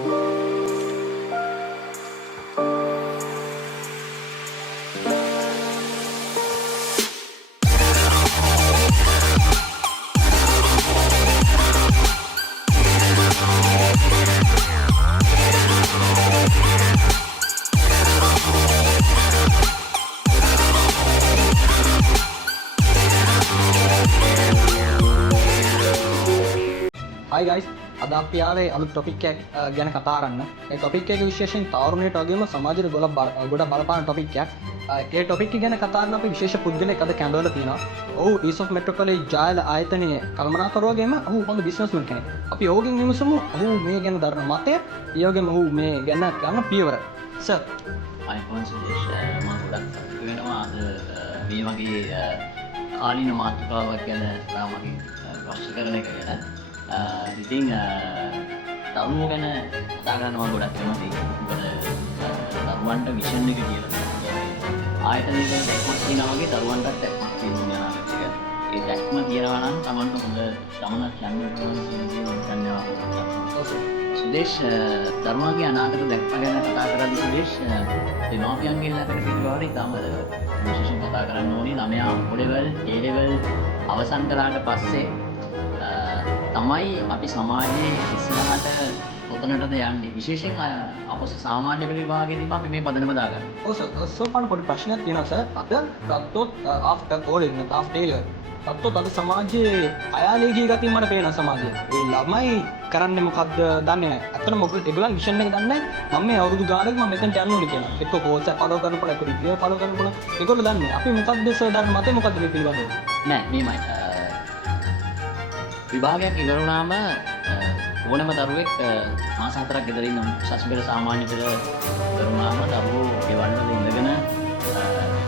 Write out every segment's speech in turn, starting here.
Hi guys, අද අපි ආවේ අලුත් ටොපික් එකක් ගැන කතා කරන්න. ඒ ටොපික් එක විශේෂයෙන් තරුණයට වගේම සමාජයට ගොඩ බලපාන ටොපික් එකක්. ඒ ටොපික් එක ගැන කතා කරන අපි විශේෂ පුද්ගලයෙක් අද කැඳවලා තිනවා. ඔහු ඊසොෆ් මෙට්‍රෝ කොලෙජ් ජායල ආයතනයේ කළමනාකරුවගේම ඔහු හොඳ බිස්නස්මන් කෙනෙක්. අපි ඔහුගෙන් විමසමු ඔහු මේ ගැන දරන මතය, ඒ වගේම ඔහු මේ ගැන ගන්න පියවර. සර්, අයිෆෝන් සුදේශ මම ගොඩක් සතුටු වෙනවා අද මේ වගේ කාලීන මාතෘකාවක් ගැන මගේ ප්‍රශ්න කරන එක ගැන. ඉතින් තරුණෝ ගැන කතා කරනවා ගොඩක් කැමතියි. දරුවන්ට විෂන් එක කියලා. ආයතනයේ දැක්මක් තියෙනවා වගේ දරුවන්ටත් දැක්මක් තියෙනවා නේද? ඒ දැක්ම තියනවා නම් Tamanට හොඳ ගමනක් යන්න පුළුවන් කියන දන්නවා. සුදේශ් දරුවාගේ අනාගත දැක්ම ගැන කතා කරද්දී සුදේශ් දෙමාපියන්ගෙන් ලැබෙන පිළිවෙල ඉතාම විශේෂයෙන් කතා කරන්න ඕනේ. ළමයා O level, A level අවසන් කළාට පස්සේ තමයි අපි සමාජයේ ඉස්සරහට කොතනටද යන්නේ. විශේෂයෙන් අපොස සාමාන්‍ය පෙළ විභාගයේදී අපි මේ පදනම දාගන්න. ඔව් සර්, පොඩි ප්‍රශ්නයක් තියෙනවා සර්. අද ගත්තොත් after college එක after A level ගත්තොත් අද සමාජයේ අයාලේගී ගතිය මට පේනවා සමාජයේ. ඒ ළමයි කරන්නේ මොකද්ද දන්නේ නැහැ. අතන මොකද ඒගොල්ලන් විෂන් එක දන්නේ නැහැ. මම මේ අවුරුදු ගානක මම මෙතනට යන්න ඕනේ කියලා. එක්ක කෝස් එක ෆලෝ කරන්න පුළුවන්, එක්ක ඩිග්‍රී ෆලෝ කරන්න පුළුවන්. ඒගොල්ලෝ දන්නේ නැහැ. අපි මොකද්ද සර් දන්නේ මතේ මොකද්ද මේ පිළිබඳව? නෑ මේමයි. විභාගයක් ඉවර වුණාම ඕනම දරුවෙක් මාස 4ක් ගෙදර ඉන්න උසස් පෙළ සාමාන්‍ය පෙළ ඉවර වුණාම දරුවෝ ගෙවල් වල ඉඳගෙන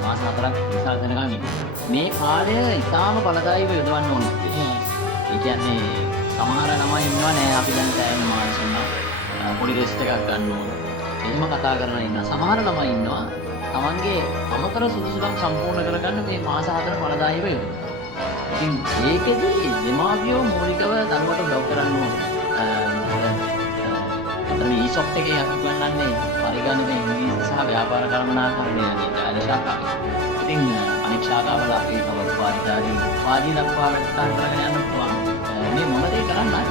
මාස 4ක් විසල් දෙනකන් ඉන්නවා. මේ කාලය ඉතාම බලදායීව යොදවන්න ඕනේ. ඒ කියන්නේ සමහර ළමයි ඉන්නවා නෑ අපි දැන් තෑම මානසිකව පොඩි ටෙස්ට් එකක් ගන්න ඕනේ. එහෙම කතා කරන ඉන්නවා. සමහර ළමයි ඉන්නවා තමන්ගේ අමතර සුදුසුකම් සම්පූර්ණ කරගන්න මේ මාස 4 බලදායීව යොදවනවා. ඉතින් ඒකදී දෙමාපියෝ මූලිකව දරුවට උදව් කරන්න ඕනේ. අතන ඊසොෆ්ට් එකේ අපි ගන්නන්නේ පරිගණක ඉංග්‍රීසි සහ ව්‍යාපාර කළමනාකරණය ජාල ශාඛාව. ඉතින් අනෙක් ශාඛාවල අපි තව වාදී දක්වා වැඩසටහන් කරගෙන යන්න පුළුවන්. මේ මොන දේ කරන්නත්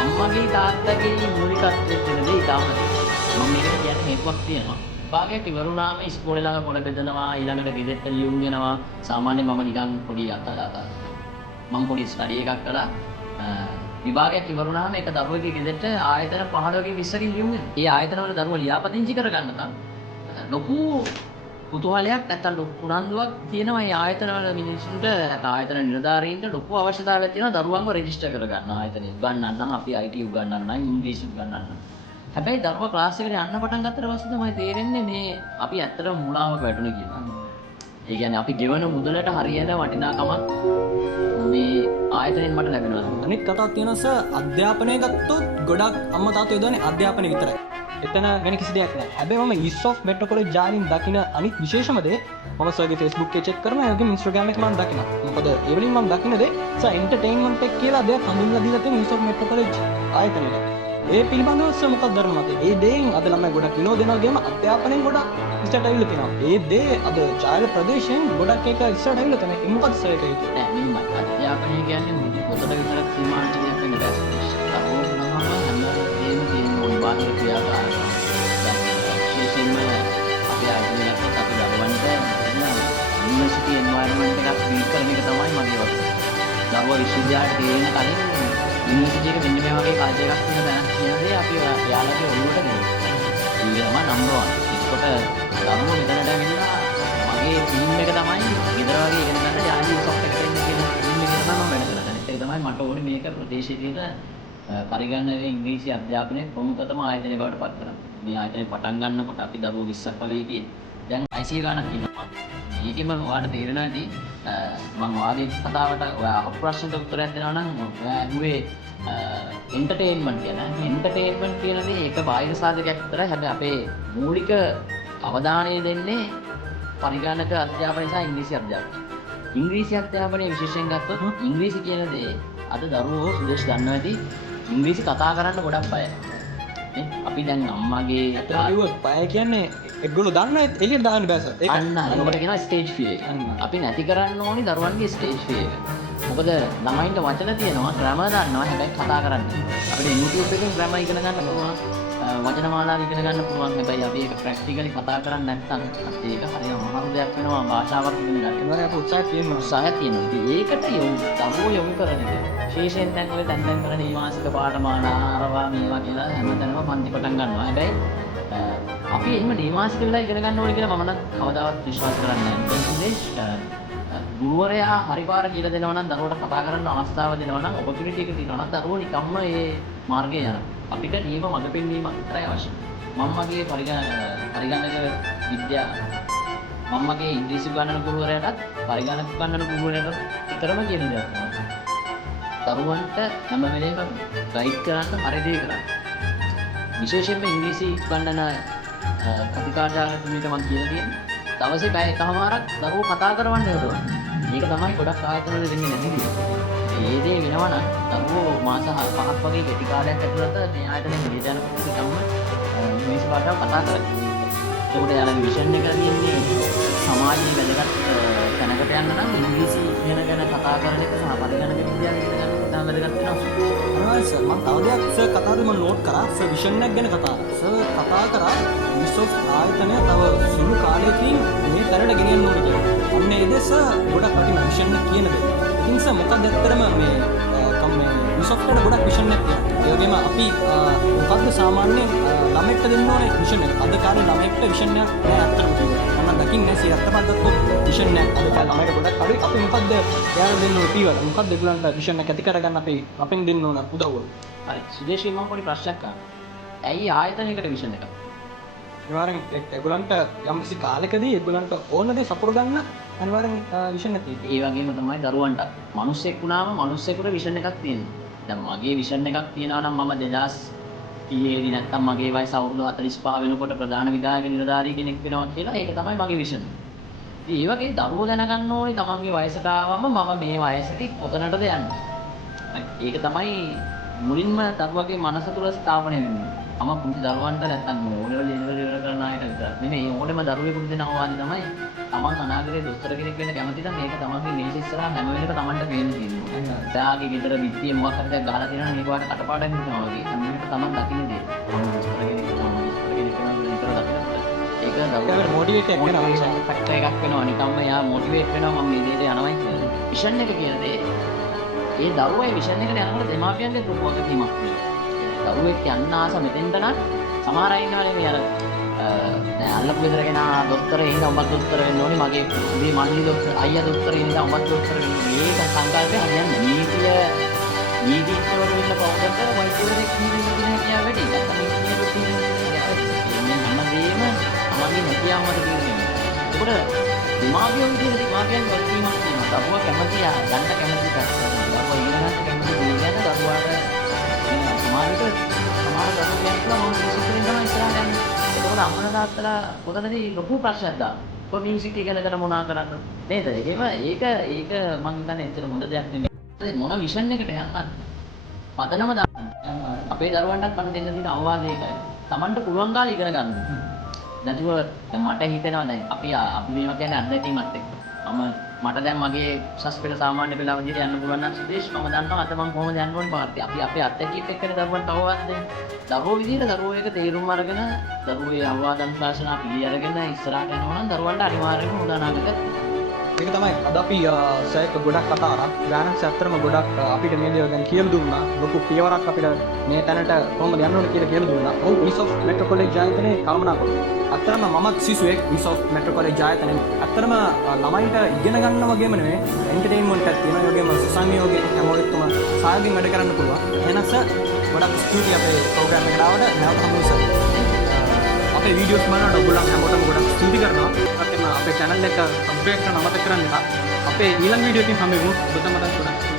අම්මගේ තාත්තගේ මූලිකත්වයේ තියෙන දේ ඉතාම මම මේකට කියන්නේ හේතුවක් තියෙනවා. භාගයක් ඉවරුණාම ඉස්කෝලේ ළඟ පොළ බෙදනවා, ඊළඟට ගෙදරට ලියුම් දෙනවා. සාමාන්‍යයෙන් මම නිකන් පොඩි මම පොඩි ස්ටඩි එකක් කළා. විභාගයක් ඉවරුණාම එක දරුවෙකුගේ ගෙදරට ආයතන 15කින් 20කින් ලියුම් වෙනවා. ඒ ආයතන වල දරුවෝ ලියාපදිංචි කරගන්න නම් ලොකු කුතුහලයක් නැත්නම් ලොකු උනන්දුවක් තියෙනවා. මේ ආයතන වල මිනිස්සුන්ට ආයතන නිලධාරීන්ට ලොකු අවශ්‍යතාවයක් තියෙනවා දරුවන්ව රෙජිස්ටර් කරගන්න. ආයතනෙ උගන්වන්න නම් අපි IT උගන්වන්න නම් ඉංග්‍රීසි උගන්වන්න. හැබැයි දරුවා ක්ලාස් එකට යන්න පටන් ගත්තට පස්සේ තමයි තේරෙන්නේ මේ අපි ඇත්තටම මුලාවක වැටුණා කියලා. ඒ කියන්නේ අපි ගෙවන මුදලට හරියන වටිනාකමක් මේ ආයතනයෙන් මට ලැබෙනවා. අනිත් කතාවක් තියෙනවා සර්, අධ්‍යාපනය ගත්තොත් ගොඩක් අම්මා තාත්තෝ යොදන්නේ අධ්‍යාපනය විතරයි. එතන වෙන කිසි දෙයක් නැහැ. හැබැයි මම ඊසොෆ් මෙට්‍රෝ කොලෙජ් ජාලින් දකින අනිත් විශේෂම දේ මම සර්ගේ Facebook එකේ චෙක් කරනවා, ඒකේ Instagram එකේ මම දකිනවා. මොකද ඒ වලින් මම දකින දේ සර් එන්ටර්ටේන්මන්ට් එක කියලා දෙයක් හඳුන්වලා දීලා තියෙන ඊසොෆ් මෙට්‍රෝ කොලෙජ් ආයතනයේ. ඒ පිළිබඳව සර් මොකක්ද දරන මතේ? ඒ දේෙන් අද ළමයි ගොඩක් විනෝද දෙනවා ගේම අධ්‍යාපනයෙන් ගොඩක් ඉස්සරහට ඇවිල්ලා තියෙනවා. ඒ දේ අද ජාල ප්‍රදේශයෙන් ගොඩක් එක ඉස්සරහට ඇවිල්ලා තියෙනවා. ඒක මොකක්ද සර් ඒක හේතුව? නෑ මෙන්නයි අධ්‍යාපනය කියන්නේ පොතට විතරක් සීමාන්ත දෙයක් නෙවෙයි. දරුවෝ නම් හැම දෙයක්ම තියෙන මොන බාහිර ක්‍රියාකාරකම්. විශේෂයෙන්ම අපි ආයතනයක් අපි දරුවන්ට යුනිවර්සිටි එන්වයරන්මන්ට් එකක් බිල්ඩ් කරන එක තමයි මගේ වගේ. දරුවා විශ්වවිද්‍යාලයට ගේන කලින් යුනිවර්සිටි එක මෙන්න මේ වගේ කල්චර් එකක් තියෙන දැනක් කියන දේ අපි යාළුවගේ ඔළුවට දෙනවා. ඊළඟ නම්බර් 1. ඒකට දරුවෝ මෙතනට ඇවිල්ලා මගේ ටීම් එක තමයි ගෙදර වගේ ඉගෙන ගන්න යාළුවෝ සොෆ්ට් එකට එන්න කියන ටීම් එක තමයි මම වැඩ කරන්නේ. ඒක තමයි මට ඕනේ මේක ප්‍රදේශයේ තියෙන පරිගණක ඉංග්‍රීසි අධ්‍යාපනයේ ප්‍රමුඛතම ආයතනය බවට පත් කරනවා. මේ ආයතනේ පටන් ගන්නකොට අපි දරුවෝ 20ක් වගේ හිටියේ. දැන් 600 ගණක් ඉන්නවා. ඒකෙම ඔයාලට තේරෙනවා ඇති මම වාගේ කතාවට ඔයා අහපු ප්‍රශ්නට උත්තරයක් දෙනවා නම් ඔයා ඇහුවේ එන්ටර්ටේන්මන්ට් කියන. එන්ටර්ටේන්මන්ට් කියන දේ ඒක බාහිර සාධකයක් විතරයි. හැබැයි අපේ මූලික අවධානය දෙන්නේ පරිගණක අධ්‍යාපනය සහ ඉංග්‍රීසි අධ්‍යාපනය. ඉංග්‍රීසි අධ්‍යාපනය විශේෂයෙන් ගත්තොත් ඉංග්‍රීසි කියන දේ අද දරුවෝ සුදේශ දන්නවා ඇති ඉංග්‍රීසි කතා කරන්න ගොඩක් බයයි. අපි දැන් අම්මගේ පය කියන්නේ එක්ගොලු දන්න එලියට දාන්න බැස අන්න ඔකට කෙන ස්ටේජ් ෆිය අපි නැති කරන්න ඕනි දරුවන්ගේ ස්ටේජ් ෆිය මොකද ළමයින්ට වචන තියෙනවා ග්‍රැම දන්නවා හැබැයි කතා කරන්න අපිට YouTube එකෙන් ග්‍රැම ඉගෙන ගන්න පුළුවන් වචන මාලා ඉගෙන ගන්න පුළුවන් හැබැයි අපි ඒක ප්‍රැක්ටිකලි කතා කරන්නේ නැත්නම් ඒක හරිය අමාරු දෙයක් වෙනවා භාෂාවක් ඉගෙන ගන්න. ඒවල අප උත්සාහයක් තියෙනවා. උත්සාහයක් තියෙනවා. ඉතින් ඒකට දරුවෝ යොමු කරන එක. විශේෂයෙන් දැන් ඔය දැන් කරන ඊමාසික පාඨමාලා ආරවා මේවා කියලා හැමතැනම පන්ති පටන් ගන්නවා. හැබැයි අපි එහෙම ඊමාසික වෙලා ඉගෙන ගන්න ඕනේ කියලා මම නම් කවදාවත් විශ්වාස කරන්නේ නැහැ. ගුරුවරයා හරි පාර කියලා දෙනවා නම් දරුවට කතා කරන්න අවස්ථාව දෙනවා නම් ඔපචුනිටි එක තියෙනවා නම් දරුවෝ නිකම්ම ඒ මාර්ගේ යනවා. අපිට නියම මඟ පෙන්වීමක් විතරයි අවශ්‍ය. මම මගේ පරිගණක විද්‍යාව මම මගේ ඉංග්‍රීසි උගන්වන ගුරුවරයාටත් පරිගණක උගන්වන ගුරුවරයාටත් විතරම කියන දෙයක් තමයි. දරුවන්ට හැම වෙලේම ගයිඩ් කරන්න හරි දේ කරන්න. විශේෂයෙන්ම ඉංග්‍රීසි උගන්වන කතිකාචාර්යතුමීට මම කියලා තියෙන්නේ දවසේ පැය එකමාරක් දරුවෝ කතා කරවන්න යොදවන්න. මේක තමයි ගොඩක් ආයතන වල වෙන්නේ නැති දේ. මේ දේ වෙනවා නම් දරුවෝ මාස 5ක් වගේ කෙටි කාලයක් ඇතුළත මේ ආයතනයේ මෙහෙට යනකොට ගම්ම ඉංග්‍රීසි භාෂාව කතා කරගන්න. ඒකට යාළුවෝ විෂන් එක තියෙන්නේ සමාජයේ වැදගත් තැනකට යන්න නම් ඉංග්‍රීසි ඉගෙන ගන්න කතා කරන එක සහ පරිගණක විද්‍යාව ඉගෙන ගන්න එක තමයි වැදගත් වෙනවා. අනිවාර්යයෙන් සර් මම තව දෙයක් සර් කතාවේදී මම නෝට් කරා සර් විෂන් එක ගැන කතා කරා. සර් කතා කරා Microsoft ආයතනය තව සුළු කාලයකින් මේ තරට ගෙනියන්න ඕනේ කියලා. අන්න ඒ දේ සර් ගොඩක් වටිනා විෂන් එක කියන දේ. ඉතින් සර් මොකක්ද ඇත්තටම මේ Microsoft එකට ගොඩක් විෂන් එකක් තියෙනවා. ඒ වගේම අපි මොකක්ද සාමාන්‍යයෙන් ළමෙක්ට දෙන්න ඕනේ විෂන් එක. අද කාලේ ළමෙක්ට විෂන් එකක් නෑ අත්තටම කියනවා. මම දකින්නේ 100%ක්වත් විෂන් එකක්. අද කාලේ ළමයට ගොඩක් අඩුයි. අපි මොකද්ද එයාලා දෙන්න ඕනේ පියවර. මොකද්ද ඒගොල්ලන්ට විෂන් එක ඇති කරගන්න අපි අපෙන් දෙන්න ඕන උදව්ව. හරි. සුදේශී මම පොඩි ප්‍රශ්නයක් අහනවා. ඇයි ආයතනයකට විෂන් එකක්? අනිවාර්යෙන් ඒගොල්ලන්ට යම්කිසි කාලයකදී ඒගොල්ලන්ට ඕන දේ සපුර ගන්න අනිවාර්යෙන් විෂන් එක තියෙනවා. ඒ වගේම තමයි දරුවන්ට මිනිස්සෙක් වුණාම මිනිස්සෙකුට විෂන් එකක් තියෙනවා. දැන් මගේ විෂන් එකක් තියෙනවා නම් මම 2030 නැත්තම් මගේ වයස අවුරුදු 45 වෙනකොට ප්‍රධාන විධායක නිලධාරී කෙනෙක් වෙනවා කියලා ඒක තමයි මගේ විෂන් එක. ඉතින් ඒ වගේ දරුවෝ දැනගන්න ඕනේ තමන්ගේ වයසට ආවම මම මේ වයසට කොතනටද යන්නේ. ඒක තමයි මුලින්ම දරුවගේ මනස තුළ ස්ථාපනය වෙන්නේ. මම පුංචි දරුවන්ට නැත්තම් ඕනෙවල ඉවර කරන අයට විතර නෙමෙයි ඕනෙම දරුවෙකුට දෙන අවවාදය තමයි තමන් අනාගතේ දොස්තර කෙනෙක් වෙන්න කැමති නම් මේක තමන්ගේ මේස ඉස්සරහා හැම වෙලේම තමන්ට පේන්න තියෙනවා. එයාගේ ගෙදර විත්තිය මොකක් හරි දෙයක් ගහලා තියෙනවා නම් මේක වාට කටපාඩම් කරනවා වගේ. අන්නේක තමන් දකින්න දේ. මම දොස්තර කෙනෙක් වෙනවා විතර දකින්න. ඒක දරුවාට මොටිවේට් එකක් වෙනවා. ෆැක්ටර් එකක් වෙනවා. නිකම්ම එයා මොටිවේට් වෙනවා මම මේ දේට යනවායි කියලා. විෂන් එක කියන දේ ඒ දරුවා විෂන් එකට යනකොට දෙමාපියන්ගේ දුක්වගකීමක් තියෙනවා. දරුවෙක් යන්න ආස මෙතෙන්ට නම් සමහර අය ඉන්නවනේ මේ අර දැන් අල්ලපු ගෙදර කෙනා දොස්තර එහෙනම් උඹත් දොස්තර වෙන්න ඕනේ මගේ මේ මල්ලි දොස්තර අයියා දොස්තර එහෙනම් උඹත් දොස්තර වෙන්න ඕනේ මේක සංකල්පය හරියන්නේ නීතිවල ඉන්න පෞද්ගලික වෛද්‍යවරයෙක් කියන්නේ කියා වැඩි නැත්නම් ඉංජිනේරු කියන්නේ හැමදේම අමගේ නැතිවම තියෙනවා. ඒකට දෙමාපියෝ විදිහට දෙමාපියන් වගකීමක් තියෙනවා. දරුවා කැමති ගන්න කැමති පැත්ත. දරුවා ඉගෙන ගන්න කැමති දේ ගැන දරුවාට සමහර දරුවෝ කියනවා මම මියුසික් ඉගෙනනවා ඉස්සරහට යන්න. ඒකවල අම්මලා තාත්තලා පොතනදී ලොකු ප්‍රශ්නයක් දානවා. කොහොම මියුසික් ඉගෙනගෙන මොනා කරන්නද? නේද? ඒක මං හිතන්නේ ඇත්තට හොඳ දෙයක් නෙමෙයි. මොන විෂන් එකට යන්න? පදනම දාන්න. අපේ දරුවන්ටත් මම දෙන්න තියෙන අවවාදය ඒකයි. Tamanට පුළුවන් කාලේ ඉගෙන ගන්න. නැතුව මට හිතෙනවා දැන් අපි මේවා කියන්නේ අත්දැකීමත් එක්ක. මට දැන් මගේ උසස් පෙළ සාමාන්‍ය පෙළ අවධියට යන්න පුළුවන් නම් සුදේශ් මම දන්නවා අද මම කොහොමද යන්න ඕනේ පාර්ටි. අපි අපේ අත්දැකීම් එක්කනේ දරුවන්ට අවවාද දෙන්නේ. දරුවෝ විදිහට දරුවෝ එක තේරුම් අරගෙන දරුවෝ ඒ අවවාද අනුශාසනා පිළි අරගෙන ඉස්සරහට යනවා නම් දරුවන්ට අනිවාර්යයෙන්ම හොඳ අනාගතයක්. ඒක තමයි අද අපි සෑයක ගොඩක් කතා කරා. ගානක්ස් ඇත්තටම ගොඩක් අපිට මේ දේවල් ගැන කියලා දුන්නා. ලොකු පියවරක් අපිට මේ තැනට කොහොමද යන්න ඕනේ කියලා දුන්නා. ඔව් Microsoft Metro College ආයතනයේ කල්පනා කරනවා. ඇත්තටම මමත් සිසුවෙක් Microsoft Metro College ආයතනයේ. ඇත්තටම ළමයින්ට ඉගෙන ගන්න වගේම නෙවෙයි එන්ටර්ටේන්මන්ට් එකක් තියෙනවා. ඒ වගේම සංයෝගයෙන් හැමෝටම සහයෝගයෙන් වැඩ කරන්න පුළුවන්. එහෙනම් සර් ගොඩක් ස්තුතියි අපේ ප්‍රෝග්‍රෑම් එකට ආවට. නැවත හමු සර්. අපේ වීඩියෝස් බලනකොට ඔයගොල්ලන් හැමෝටම ගොඩක් ස්තුති කරනවා. අපේ channel එක සබ්ස්ක්‍රයිබ් කරන්න අමතක කරන්න එපා. අපේ ඊළඟ වීඩියෝ එකකින් හම්බෙමු. ඔබට මතක් කරගන්න.